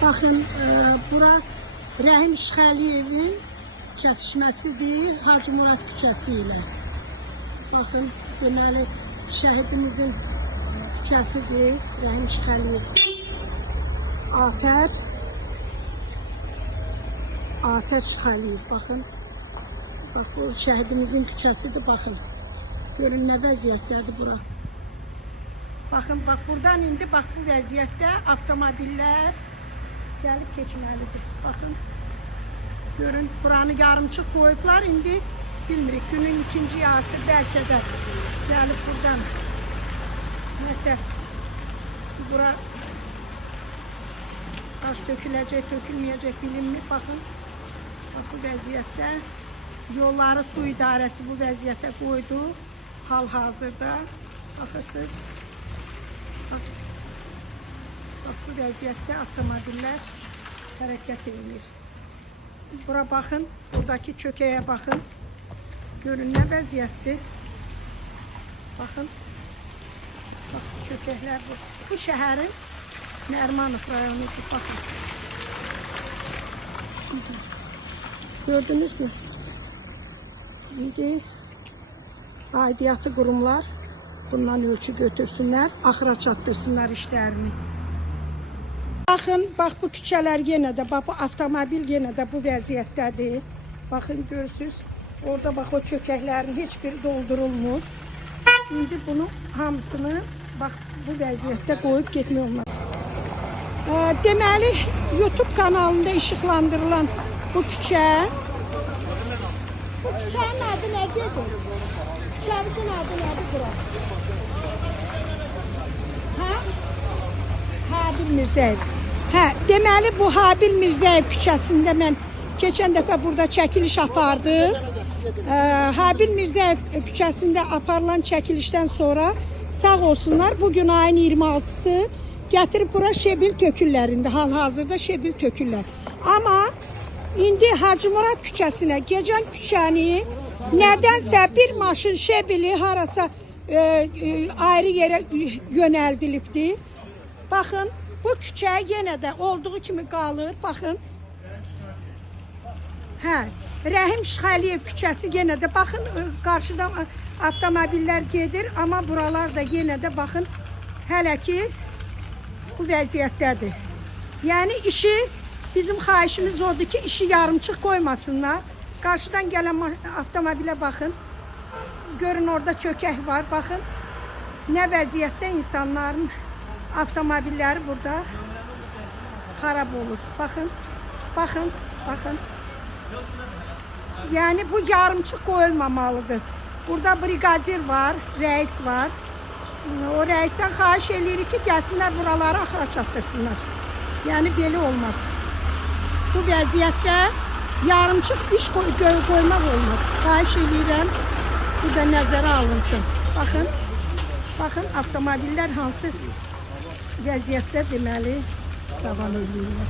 Baxın, bura Rəhim İşğəliyevin kəsişməsidir Hacı Murad küçəsi ilə. Baxın, deməli, şəhidimizin küçəsidir Rəhim İşğəliyev. Afər İşğəliyev, baxın. Bax, bu şəhidimizin küçəsidir, baxın. Görün, nə vəziyyətdədir bura. Baxın, bax, buradan indi, bax, bu vəziyyətdə avtomobillər gəlib keçməlidir. Baxın, görün, buranı yarımçıq qoyublar. İndi bilmirik, günün ikinci yarısı bəlkə də gəlib buradan. Nəsə, bura daş töküləcək, tökülməyəcək bilinmir. Baxın, bax, bu vəziyyətdə yolları su idarəsi bu vəziyyətə qoydu. Hal-hazırda, baxırsınız. Bax, bu vəziyyətdə avtomobillər hərəkət edilir. Bura baxın, buradakı çökəyə baxın. Görün, nə vəziyyətdir. Baxın. Bax, çökəklər bu. Bu şəhərin Nərimanov rayonudur, baxın. Gördünüz mü? İndi aidiyyatı qurumlar bundan ölçü götürsünlər, axıra çatdırsınlar işlərini. Baxın, bax, bu küçələr yenə də, bax, bu avtomobil yenə də bu vəziyyətdədir. Baxın, görürsünüz, orada bax, o çökəklərin heç biri doldurulmur. İndi bunu hamısını, bax, bu vəziyyətdə qoyub getmək olmaz. Deməli, YouTube kanalında işıqlandırılan bu küçə, bu küçənin adı nədir? Küçəmizin adı nədir bura? Hə? Habil Mirzəyev. Hə, deməli bu Habil Mirzəyev küçəsində mən keçən dəfə burada çəkiliş apardıq. Habil Mirzəyev küçəsində aparılan çəkilişdən sonra sağ olsunlar, bugün ayın 26-sı gətirib bura şebil tökürlərində, hal-hazırda şebil tökürlər. Amma indi Hacı Murad küçəsinə gecən küçəni nədənsə bir maşın şebili harasa ayrı yerə yönəldilibdir. Baxın, bu küçə yenə də olduğu kimi qalır, baxın. Hə, Rəhim İşğəliyev küçəsi yenə də, baxın, qarşıdan avtomobillər gedir, amma buralar da yenə də, baxın, hələ ki bu vəziyyətdədir. Yəni, bizim xahişimiz odur ki, işi yarımçıq qoymasınlar. Qarşıdan gələn avtomobilə baxın. Görün, orada çökək var, baxın. Nə vəziyyətdə insanların avtomobilləri burada xarab olur. Baxın, baxın, baxın. Yəni, bu yarımçıq qoyulmamalıdır. Burada brigadir var, rəis var. O rəisdən xahiş edirik ki, gəlsinlər buraları axıra çatdırsınlar. Yəni, belə olmaz. Bu vəziyyətdə yarımçıq iş qoymaq olmaz. Xahiş edirəm, bu da nəzərə alınsın. Baxın, baxın, avtomobillər hansı vəziyyətdə deməli davam edirlər.